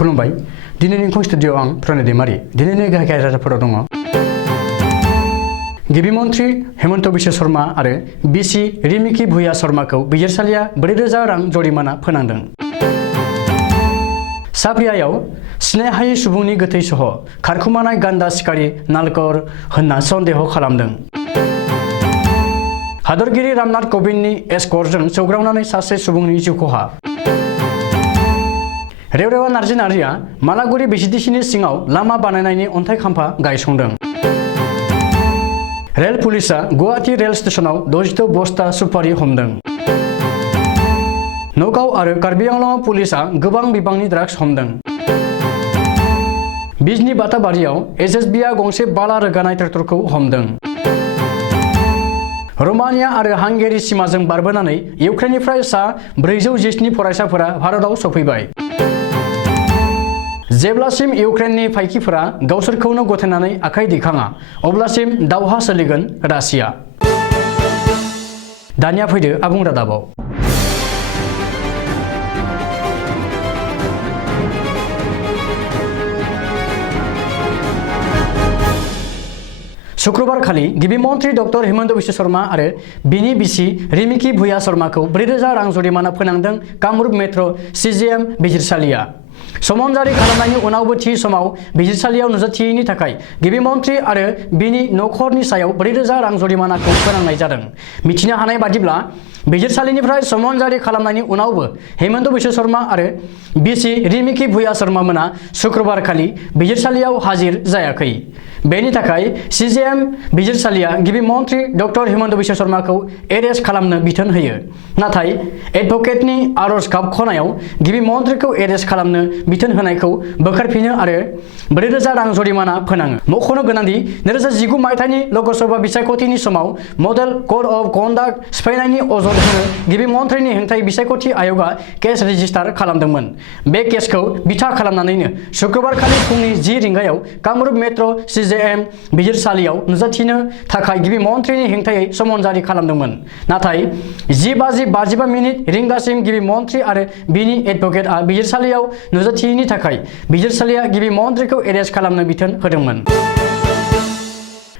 खुलुमबाय दिनैनि इंखं स्टुडिअ आं प्रणय दैमारि दिनैनि गाहाय रादाबफोराव दङ गिबि मन्थ्रि हेमन्त बिश्व शर्मा आरो बिसि रिमिकी भुया शर्माखौ बिजिरसालिया 4,000 रां जरिमाना फोनांदों। साब्रियायाव सिनायहायै सुबुंनि गोथै सह खारखुमानाय गान्दा सिखारि नालकर होनना सन्देह खालामदों। हादरगिरि रामनाथ कोविन्दनि एस्कर्टजों सौग्रावनानै सासे सुबुंनि जिउ खहा। रेवरेवा नार्जि नार्जिया मालागुरि बिसिडिसिनि सिङाव लामा बानायनायनि अन्थाइ खाम्फा गायसंदों। रेल पुलिसा गुवाहाटी रेल स्टेशनाव 62 बस्ता सुपारि हमदों। नगाव आरो कार्बि आंलं पुलिसा गोबां बिबांनि ड्राग्स हमदों। बिजनी बाताबारियाव एसएसबीआ गंसे बाला रोगानाय ट्रेक्टरखौ हमदों। रमानिया आरो हांगेरि सिमाजों बारबोनानै इउक्रेननिफ्राय सा 417 फरायसाफोरा भारताव सफैबाय। जेब्लासिम इउक्रेननि फायखिफोरा गावसोरखौनो गथायनानै आखाइ दैखाङा अब्लासिम दावहा सोलिगोन रासिया। दानिया फैदो आबुं रादाबाव। शुक्रबार खालि गिबि मन्थ्रि डक्टर हेमन्त बिश्व शर्मा आरो बिनि बिसि रिमिकी भुया शर्माखौ 4,000 रां जरिमाना फोनांदों कामरुप मेट्र' CJM बिजिरसालिया। समन जारि खालामनायनि उनावबो थि समाव बिजिरसालियाव नुजाथियैनि थाखाय गिबि मन्थ्रि आरो बिनि नखरनि सायाव 4,000 रां जरिमानाखौ फोनांनाय जादों। मिथिनो हानाय बादिब्ला बिजिरसालिनिफ्राय समन जारि खालामनायनि उनावबो हेमन्त बिश्व शर्मा आरो बिसि रिमिकी भुया शर्मा मोना शुक्रबार खालि बिजिरसालियाव हाजिर जायाखै। बेनि थाखाय CJM बिजिरसालिया गिबि मन्थ्रि डक्टर हेमन्त बिश्व शर्माखौ एरेस्ट खालामनो बिथोन होयो। नाथाय एडभकेटनि आरज गाबख'नायाव गिबि मन्थ्रिखौ एरेस्ट खालामनो बिथोन होनायखौ बोखारफिनो आरो 4,000 रां जरिमाना फोनाङो। मख'नो गोनांदि 2019 मायथाइनि लकसभा बिसायख'थिनि समाव मडेल कड अफ कन्डाक्ट सिफायनायनि अजद होनो गिबि मन्थ्रिनि हेंथायै बिसायख'थि आय'गआ केस रेजिस्टार खालामदोंमोन। बे केसखौ बिथा खालामनानैनो शुक्रबार खालि फुंनि 10 रिंगायाव कामरुप मेट्र' CJM बिजिरसालियाव नुजाथिनो थाखाय गिबि मन्थ्रिनि हेंथायै समन जारि खालामदोंमोन। नाथाय 10:55 रिंगासिम गिबि मन्थ्रि आरो बिनि एडभकेटआ बिजिरसालियाव नुजाथियैनि थाखाय बिजिरसालिया गिबि मन्थ्रिखौ एरेस्ट खालामनो बिथोन होदोंमोन।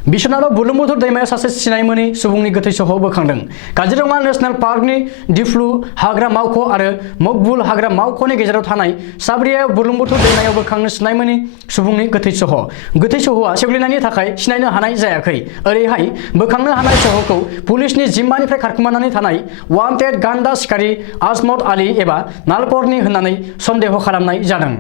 बिश्वनाथआव बुरलुंबुथुर दैमायाव सासे सिनाय मोनै सुबुंनि गोथै सह बोखांदों। काजिरङा नेशनेल पार्कनि दिफ्लु हाग्रा मावख' आरो मकबुल हाग्रा मावख'नि गेजेराव थानाय साब्रियायाव बुरलुंबुथुर दैमायाव बोखांनो सिनाय मोनै सुबुंनि गोथै सह। गोथै सहआ सेवग्लिनायनि थाखाय सिनायनो हानाय जायाखै। ओरैहाय बोखांनो हानाय सहखौ पुलिसनि जिम्मानिफ्राय खारखुमानानै थानाय वान्टेड गान्दा सिखारि आजमत आली एबा नालकरनि होननानै सन्देह खालामनाय जादों।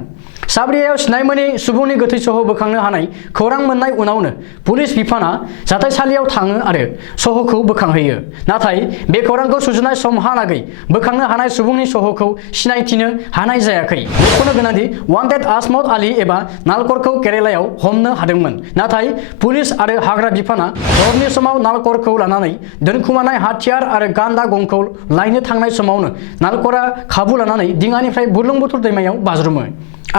साब्रियायाव सिनाय मोनै सुबुंनि गोथै सह बोखांनो हानाय खौरां मोननाय उनावनो पुलिस बिफाना जाथायसालियाव थाङो आरो सहखौ बोखांहैयो। नाथाय बे खौरांखौ सुजुनाय समहालागै बोखांनो हानाय सुबुंनि सहखौ सिनायथिनो हानाय जायाखै। मख'नो गोनांदि वान्टेड आजमत आली एबा नालकरखौ केरालायाव हमनो हादोंमोन। नाथाय पुलिस आरो हाग्रा बिफाना हरनि समाव नालकरखौ लानानै दोनखुमानाय हाथियार आरो गान्दा गंखौ लायनो थांनाय समावनो नालकरा खाबु लानानै दिङानिफ्राय बुरलुंबुथुर दैमायाव बाज्रुमो।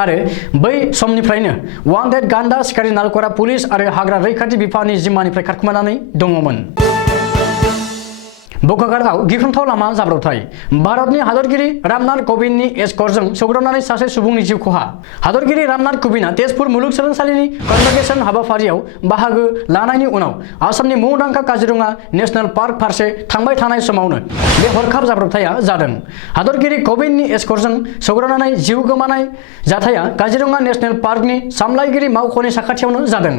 आरो बै समनिफ्रायनो वान्टेड गान्दा सिखारि नालकरा पुलिस आरो हाग्रा रैखाथि बिफाननि जिम्मानिफ्राय खारखुमानानै दङमोन। बोकागारआव गिख्रंथाव लामा जाब्रबथाय। भारतनि हादरगिरि रामनाथ कोविन्दनि एस्कर्टजों सौग्रावनानै सासे सुबुंनि जिउ खहा। हादरगिरि रामनाथ कोविन्दआ तेजपुर मुलुगसोलोंसालिनि कनभकेसन हाबाफारियाव बाहागो लानायनि उनाव आसामनि मुंदांखा काजिरङा नेशनेल पार्क फारसे थांबाय थानाय समावनो बे हरखाब जाब्रबथाया जादों। हादरगिरि कोविन्दनि एस्कर्टजों सौग्रावनानै जिउ गोमानाय जाथाया काजिरङा नेशनेल पार्कनि सामलायगिरि मावख'नि साखाथियावनो जादों।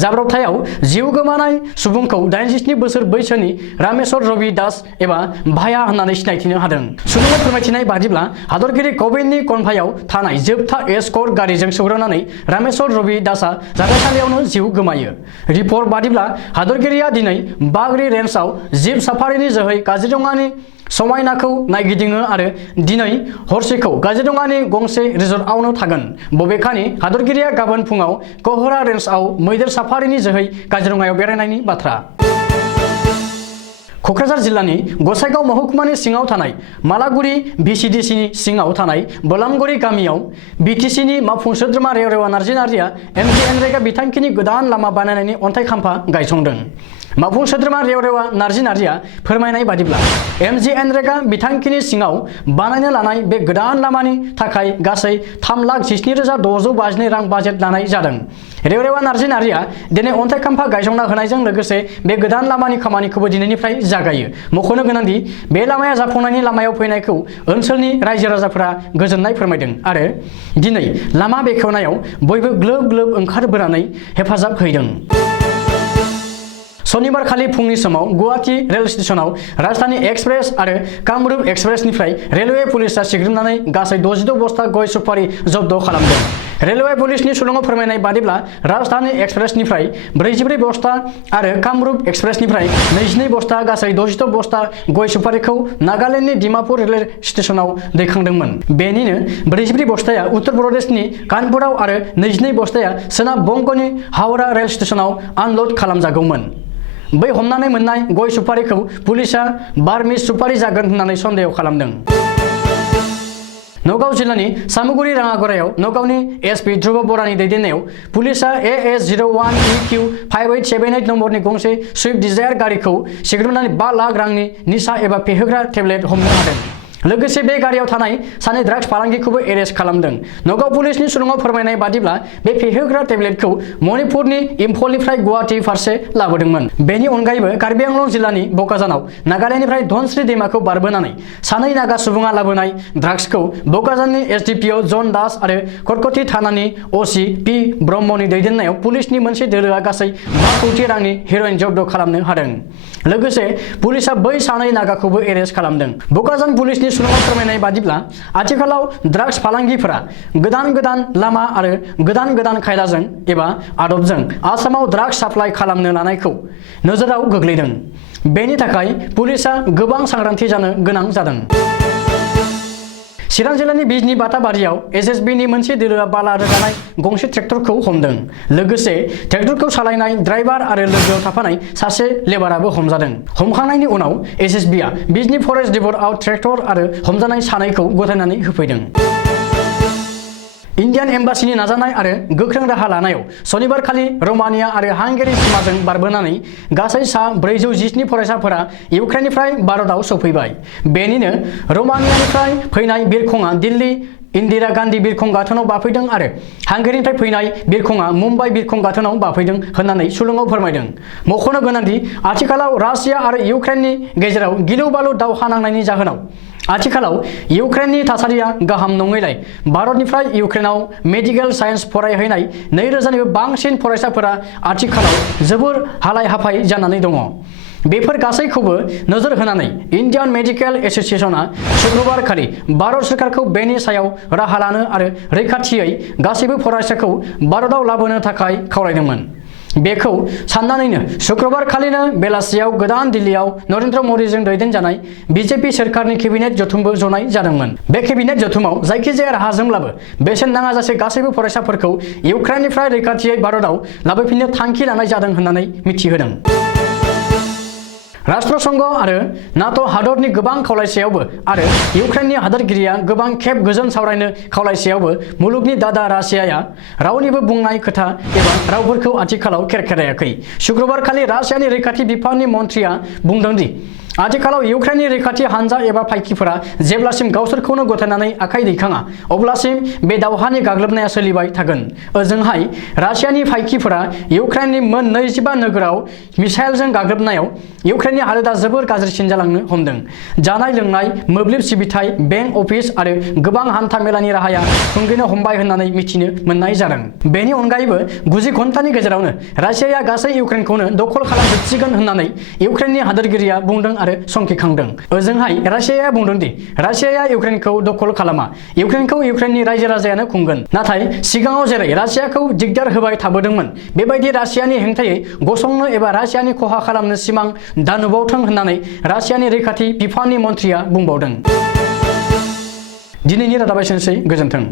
जाब्रबथायाव जिउ गोमानाय सुबुंखौ 87 बोसोर बैसोनि रामेश्वर रवि दास एबा भाया होननानै सिनायथिनो हादों। सुलुङाव फोरमायथिनाय बादिब्ला हादरगिरि कोविन्दनि कनभायाव थानाय जोबथा एस्कर्ट गारिजों सौग्रावनानै रामेश्वर रवि दासआ जाथायसालियावनो जिउ गोमायो। रिपर्ट बादिब्ला हादरगिरिया दिनै बागरी रेन्जआव जिप साफारिनि जोहै काजिरङानि समायनाखौ नायगिदिङो आरो दिनै हरसेखौ काजिरङानि गंसे रिजर्टआवनो थागोन। बबेखानि हादरगिरिया गाबोन फुङाव कोहरा रेन्जआव मैदेर साफारिनि जोहै काजिरङायाव बेरायनायनि बाथ्रा। क'क्राझार जिल्लानि गसाइगाव महकुमानि सिङाव थानाय मालागुरि VCDCनि सिङाव थानाय बोलामगुरि गामियाव BTCनि मावफुं सोद्रोमा रेवरेवा नार्जि नार्जिया MGNरेगा बिथांखिनि गोदान लामा बानायनायनि अन्थाइ खाम्फा गायसंदों। मावफुं सोद्रोमा रेवरेवा नार्जिया फोरमायनाय बादिब्ला MGNरेगा बिथांखिनि सिङाव बानायनो लानाय बे गोदान लामानि थाखाय गासै 3,17,652 रां बाजेट लानाय जादों। रेवरेवा नार्जिया दिनै अन्थाइ खाम्फा गायसंना होनायजों लोगोसे बे गोदान लामानि खामानिखौबो दिनैनिफ्राय जागायो। मख'नो गोनांदि बे लामाया जाफुंनायनि लामायाव फैनायखौ ओनसोलनि रायजो राजाफोरा गोजोननाय फोरमायदों आरो दिनै लामा बेखेवनायाव बयबो ग्लोब ग्लोब ओंखारबोनानै हेफाजाब होदों। शनिबार खालि फुंनि समाव गुवाहाटी रेल स्टेशनाव राजधानी एक्सप्रेस आरो कामरुप एक्सप्रेसनिफ्राय रेलवे पुलिसआ सिग्रोमनानै गासै 66 बस्ता गय सुपारि जब्द खालामदों। रेलवे पुलिसनि सुलुङाव फोरमायनाय बादिब्ला राजधानी एक्सप्रेसनिफ्राय 44 बस्ता आरो कामरुप एक्सप्रेसनिफ्राय 22 बस्ता गासै 66 बस्ता गय सुपारिखौ नागालेन्डनि डिमापुर रेल स्टेशनाव दैखांदोंमोन। बेनिनो 44 बस्ताया उत्तर प्रदेशनि कानपुराव आरो 22 बस्ताया सोनाब बंगनि हावड़ा रेल स्टेशनाव आनल'ड खालामजागौमोन। बै हमनानै मोननाय गय सुपारिखौ पुलिसआ बार्मिज सुपारि जागोन होननानै सन्देह खालामदों। नगाव जिल्लानि सामुगुरि राङागरायाव नगावनि एसपि ध्रुव बरानि दैदेननायाव पुलिसआ AS01EQ5878 नम्बरनि गंसे स्विफ्ट डिजायार गारिखौ सिग्रोमनानै 5 लाख रांनि निसा एबा फेहोग्रा टेब्लेट हमनो हादों। लोगोसे बे गारियाव थानाय सानै ड्राग्स फालांगिखौबो एरेस्ट खालामदों। नगाव पुलिसनि सुलुङाव फोरमायनाय बादिब्ला बे फेहोग्रा टेब्लेटखौ मणिपुरनि इम्फलनिफ्राय गुवाहाटी फारसे लाबोदोंमन। बेनि अनगायैबो कार्बि आंलं जिल्लानि बकाजानाव नागालेन्डनिफ्राय धनस्री दैमाखौ बारबोनानै सानै नागा सुबुङा लाबोनाय ड्राग्सखौ बकाजाननि एसडिपिअ जन दास आरो कटकटी थानानि असि पि ब्रह्मनि दैदेननायाव पुलिसनि मोनसे दोलोआ गासै 5 कौटि रांनि हेर'इन जब्द खालामनो हादों। लोगोसे पुलिसआ बै सानै नागाखौबो एरेस्ट खालामदों। बकाजान पुलिसनि सुलुङाव फोरमायनाय बादिब्ला आथिखालाव ड्राग्स फालांगिफोरा गोदान लामा आरो गोदान खायदाजों एबा आदबजों आसामाव ड्राग्स साप्लाइ खालामनो लानायखौ नोजोराव गोग्लैदों। बेनि थाखाय पुलिसआ गोबां सांग्रांथि जानो गोनां जादों। चिरां जिल्लानि बिजनी बाटाबारियाव एसएसबिनि मोनसे दोलोआ बाला रोगानाय गंसे ट्रेक्टरखौ हमदों। लोगोसे ट्रेक्टरखौ सालायनाय ड्राइभार आरो लोगोआव थाफानाय सासे लेबाराबो हमजादों। हमखांनायनि उनाव एसएसबिआ बिजनी फरेस्ट डिप'आव ट्रेक्टर आरो हमजानाय सानैखौ गथायनानै होफैदों। इन्डियान एम्बासिनि नाजानाय आरो गोख्रों राहा लानायाव शनिबार खालि रमानिया आरो हांगेरि सिमाजों बारबोनानै गासै सा 417 फरायसाफोरा इउक्रेननिफ्राय भारतआव सौफैबाय। बेनिनो रमानियानिफ्राय फैनाय बिरखंआ दिल्ली इन्दिरा गान्धी बिरखं गाथोनाव बाफैदों आरो हांगेरिनिफ्राय फैनाय बिरखंआ मुम्बाइ बिरखं गाथोनाव बाफैदों होननानै सुलुङाव फोरमायदों। मख'नो गोनांदि आथिखालाव रासिया आरो इउक्रेननि गेजेराव गिलु बालु दावहा नांनायनि जाहोनाव आथिखालाव इउक्रेननि थासारिया गाहाम नङैलाय भारतनिफ्राय इउक्रेनाव मेडिकेल साइन्स फरायहैनाय 2000निबो बांसिन फरायसाफोरा आथिखालाव जोबोर हालाय हाफाय जानानै दङ। बेफोर गासैखौबो नोजोर होनानै इन्डियान मेडिकेल एसोसिएशनआ शुक्रबार खालि भारत सरकारखौ बेनि सायाव राहा लानो आरो रैखाथियै गासैबो फरायसाखौ भारतआव लाबोनो थाखाय खावलायदोंमोन। बेखौ साननानैनो शुक्रबार खालिनो बेलासियाव गोदान दिल्लीयाव नरेन्द्र मदिजों दैदेनजानाय बिजेपि सोरखारनि केबिनेट जथुमबो जनाय जादोंमोन। बे केबिनेट जथुमाव जायखिजाया राहाजोंब्लाबो बेसेन नाङाजासे गासैबो फरायसाफोरखौ इउक्रेननिफ्राय रैखाथियै भारतआव लाबोफिननो थांखि लानाय जादों होननानै मिथिहोदों। राष्ट्रसंघ आरो नाटो हादरनि गोबां खावलायसेयावबो आरो इउक्रेननि हादोरगिरिया गोबां खेब गोजोन सावरायनो खावलायसेयावबो मुलुगनि दादा रासियाया रावनिबो बुंनाय खोथा एबा रावफोरखौ आथिखालाव खेरखेरायाखै। शुक्रबार खालि रासियानि रैखाथि बिफाननि मन्थ्रिया बुंदों दि आथिखालाव इउक्रेननि रैखाथि हानजा एबा फायखिफोरा जेब्लासिम गावसोरखौनो गथायनानै आखाइ दैखाङा अब्लासिम बे दावहानि गाग्लोबनाया सोलिबाय थागोन। ओजोंहाय रासियानि फायखिफोरा इउक्रेननि मोन 25 नोगोराव मिसाइलजों गाग्लोबनायाव इउक्रेननि हालोदा जोबोर गाज्रिसिन जालांनो हमदों। जानाय लोंनाय, मोब्लिब सिबिथाय, बेंक अफिस आरो गोबां हान्था मेलानि राहाया थुंगेनो हमबाय होननानै मिथिनो मोननाय जादों। बेनि अनगायैबो 90 घन्टानि गेजेरावनो रासियाया गासै इउक्रेनखौनो दखल खालामजोबसिगोन होननानै इउक्रेननि हादोरगिरिया बुंदों आरो संखिखांदों। ओजोंहाय रासियाया बुंदों दि रासियाया इउक्रेनखौ दखल खालामा, इउक्रेनखौ इउक्रेननि रायजो राजायानो खुंगोन। नाथाय सिगाङाव जेरै रासियाखौ दिगदार होबाय थाबोदोंमोन बेबायदि रासियानि हेंथायै गसंनो एबा रासियानि खहा खालामनो सिमां दानुबावथों होननानै रासियानि रैखाथि बिफाननि मन्थ्रिया बुंबावदों। दिनैनि रादाबा एसेनोसै, गोजोन्थों।